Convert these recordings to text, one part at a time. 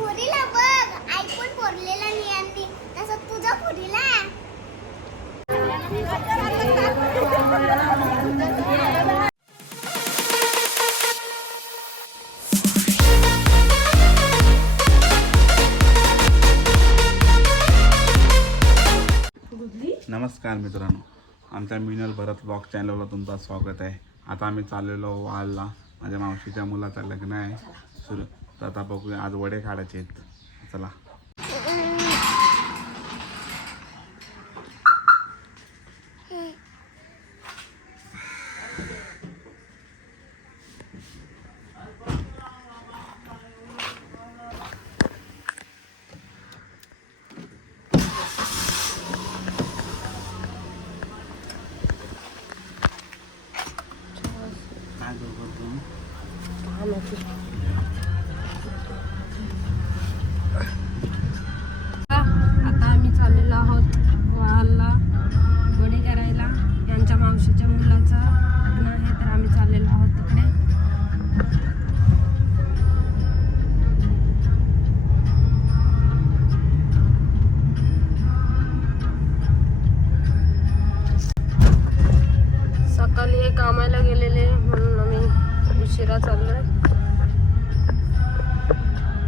पोरीला बघ. ऐकून पोरलेला नियांनी तसं तुझ्या पोरीला? नमस्कार मित्रांनो. आमच्या मिनल भरत ब्लॉग चॅनलला तुमचं स्वागत आहे. आता आम्ही चाललेलो वालला. माझ्या मावशीच्या मुलाचं लग्न आहे. सुरू तर आता बघूया आज वडे काढायचे आहेत. चला. मावशीच्या मुलाचं लग्न आहे तर आम्ही चाललेलो आहोत तिकडे. सकाळी हे कामाला गेलेले म्हणून आम्ही उशिरा चाललोय.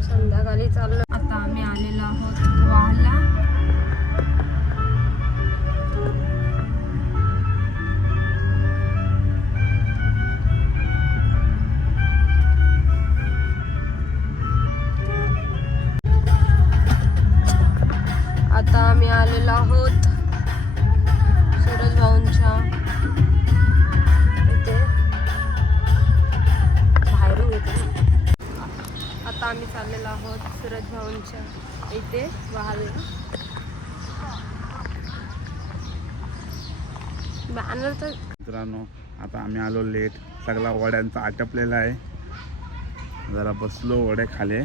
संध्याकाळी चाललो आता आम्ही आलेलो आहोत वाहला. आता आम्ही आलेलो आहोत सूरज भाऊंच्या इथे. बाहेरून येते. आता आम्ही चाललेलो आहोत सूरज भाऊंच्या इथे वाहला बॅनर तर मित्रांनो आता आम्ही आलो लेट सगळा वड्यांचा आटपलेला आहे. जरा बसलो वडे खाले.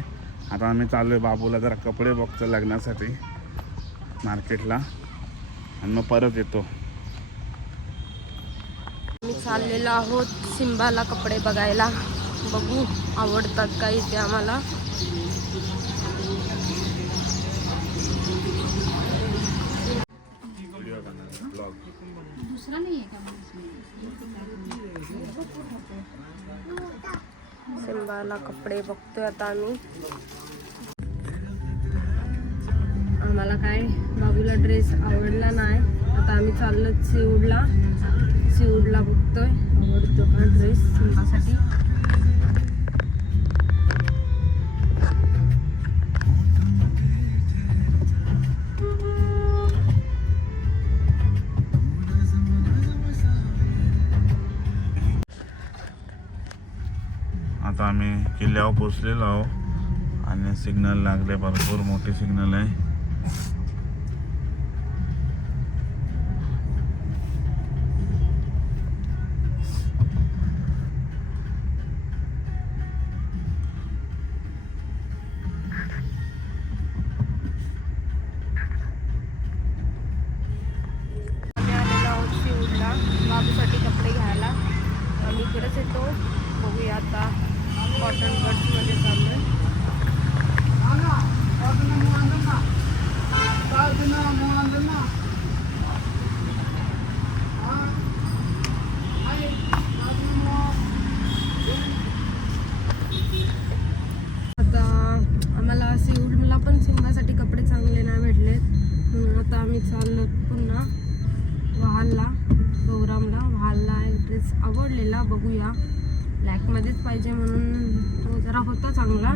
आता आम्ही चाललो आहे बाबूला जरा कपडे बघतो लग्नासाठी. मार्केटला. आणि मग परत येतो. आम्ही चाललेलो आहोत सिम्बाला कपडे बघायला. बघू आवडतात का इथे आम्हाला? सिम्बाला कपडे बघतोय आता आम्ही. आम्हाला काय बाबूला ड्रेस आवडला नाही. आता आम्ही चाललो सिऊडला. सिऊडला बघतोय आवडतो का ड्रेस सिम्बासाठी आता आम्ही किल्ल्यावर पोचलेलो आहो आणि सिग्नल लागले भरपूर मोठे सिग्नल आहे. आम्ही येतो. बघूया आता कॉटन बड्समध्ये चाललो आहे आता आम्हाला सिऊडला पण सिंगासाठी कपडे चांगले नाही भेटलेत. म्हणून आता आम्ही चाललो पुन्हा वाहनला. प्रोग्रामला वाहनला ड्रेस आवडलेला बघूया. ब्लॅकमध्येच पाहिजे म्हणून तो जरा होता चांगला.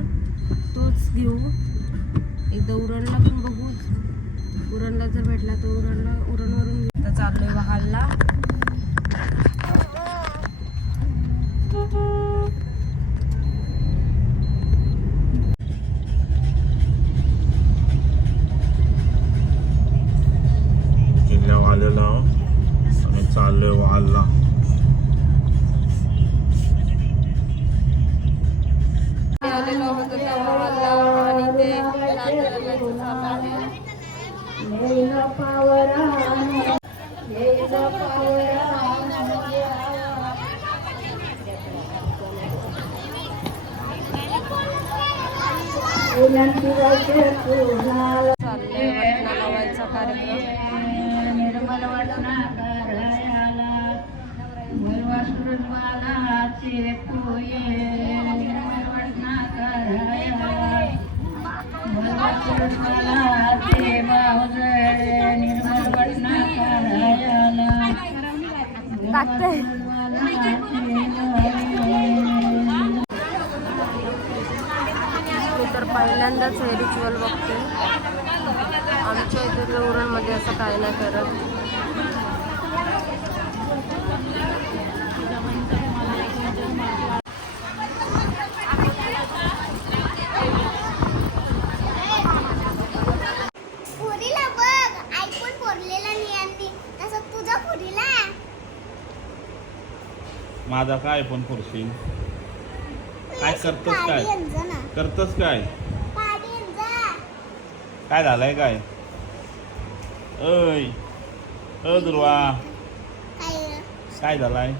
तोच घेऊ. एकदा उरणला पण बघू. उरणला जर भेटला तर उरणला उरणवरून घेता आता चाललोय वाहनला चाललोय वालला आलेलो आहोत आता वाहनला आणि ते नाचलेलं चालू आहे चाललंय वटणा लावायचा कार्यक्रम. टाकते मी तर पहिल्यांदाच हे रिच्युअल बघते. आमच्या इथे उरणमध्ये असं काय नाही करत पुरीला बघ ऐकून पोरलेला नियांनी तसं तुझ्या पुरीला माझा काय पण पुरशील काय करतोस काय? करतोस काय. काय झालंय काय? अय अ दुर्वा. काय झालाय?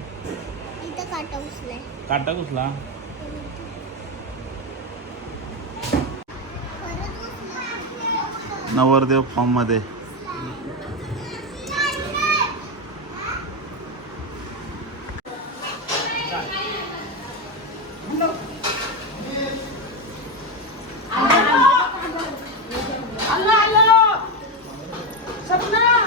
काटा उचला. नवरदेव फॉर्ममध्ये चला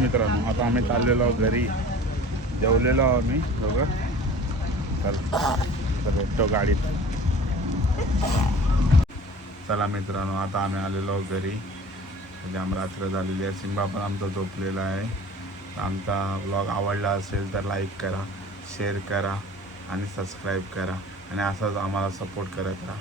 मित्रांनो आता आम्ही चाललेलो आहोत घरी. जेवलेलो आहोत आम्ही दोघं. चल तर भेटतो गाडीत. चला मित्रांनो आता आम्ही आलेलो आहोत घरी. जाम रात्र झालेली आहे. सिंबा पण आमचा झोपलेला आहे. आमचा ब्लॉग आवडला असेल तर लाईक करा शेअर करा आणि सबस्क्राईब करा. आणि असाच आम्हाला सपोर्ट करत राहा.